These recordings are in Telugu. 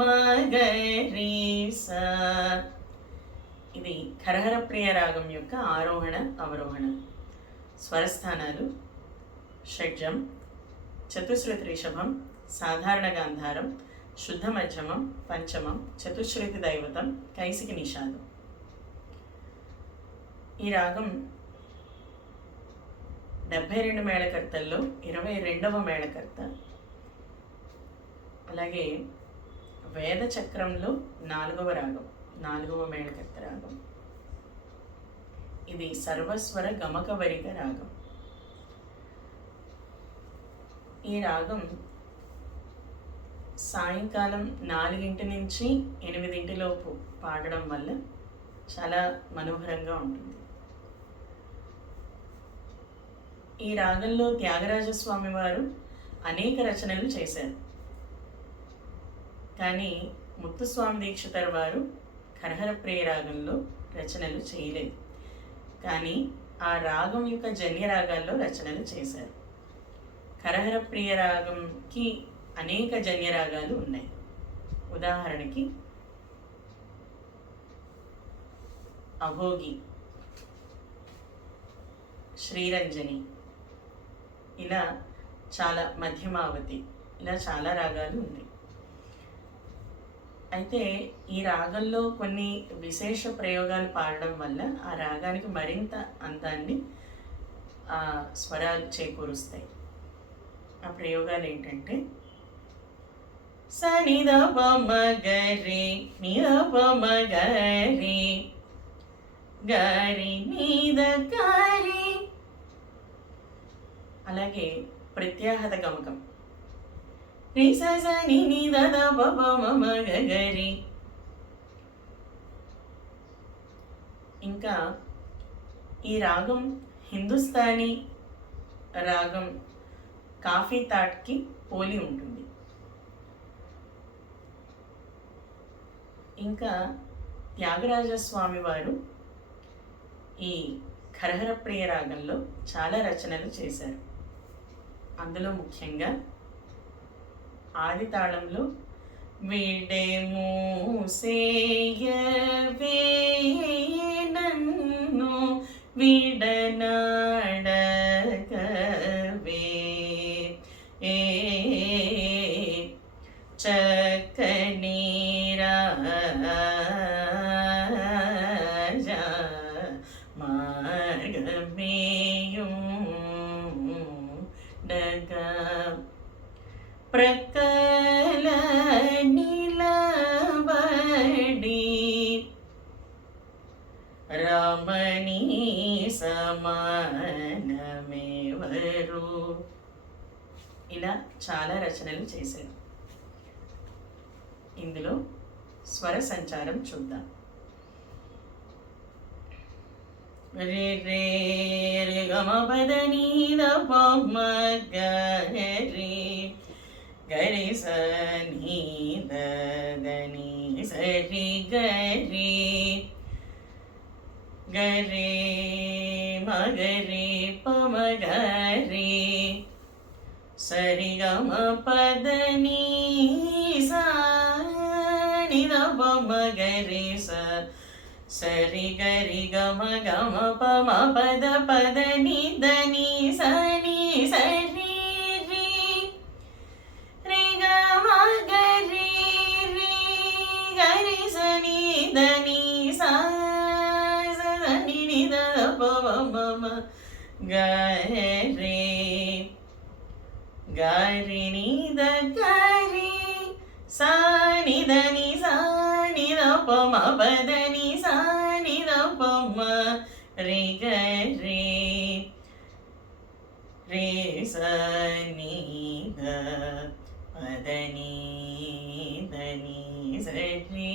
మగరి సా. ఇది ఖరహర ప్రియ రాగం యొక్క ఆరోహణ అవరోహణ. స్వరస్థానాలు షడ్జం, చతుశ్రుతి రిషభం, సాధారణ గాంధారం, శుద్ధ మధ్యమం, పంచమం, చతుశ్రుతి దైవతం, కైసికి నిషాదం. ఈ రాగం 72 మేళకర్తల్లో 22వ మేళకర్త. అలాగే వేద చక్రంలో 4వ రాగం, 4వ మేళకర్త రాగం. ఇది సర్వస్వర గమక వరిక రాగం. ఈ రాగం సాయంకాలం 4 నుంచి 8 లోపు పాడడం వల్ల చాలా మనోహరంగా ఉంటుంది. ఈ రాగంలో త్యాగరాజస్వామి వారు అనేక రచనలు చేశారు. కానీ ముత్తుస్వామి దీక్షితర్ వారు ఖరహర ప్రియ రాగంలో రచనలు చేయలేదు. కానీ ఆ రాగం యొక్క జన్య రాగాల్లో రచనలు చేశారు. ఖరహర ప్రియ రాగంకి అనేక జన్య రాగాలు ఉన్నాయి. ఉదాహరణకి అభోగి, శ్రీరంజని, ఇలా చాలా మధ్యమావతి, ఇలా చాలా రాగాలు ఉన్నాయి. అయితే ఈ రాగంలో కొన్ని విశేష ప్రయోగాలు పాడడం వల్ల ఆ రాగానికి మరింత అందాన్ని ఆ స్వరాలు చేకూరుస్తాయి. ఆ ప్రయోగాలు ఏంటంటే సనిద పమగరి నిద పమగరి గరి నిద గరి. అలాగే ప్రత్యాహత గమకం రిసని నిద పమ మగరి. ఇంకా ఈ రాగం హిందుస్థానీ రాగం కాఫీ తాట్కి పోలి ఉంటుంది. ఇంకా త్యాగరాజస్వామి వారు ఈ ఖరహర ప్రియ రాగంలో చాలా రచనలు చేశారు. అందులో ముఖ్యంగా ఆది తాళంలో విడేము సేయవే నన్ను విడనాడగవే చక్కని రాజా మార్గమేయు డగా ప్రకల నిలబడి రమణీ సమానమేవరు. ఇలా చాలా రచనలు చేశారు. ఇందులో స్వర సంచారం చూద్దాం. రే రే గమ పద నీద పమ గరి గరి సని దని సరి గరి గరి మగరి పమ గరి సరి గమ పద ని సని ద పమ గరి స సరి గరి గమ గమ పమ పద పద ని దని సని సరి రి రి గమ గరి రి గరి సని దని సా సని ని ద పమ మమ గరి గరి ని ద గరి సని దని సని ద పమ పద ని సని ద పమ రి గరి రి సని ద పద ని దని సరి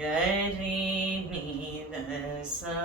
గరి ని ద సా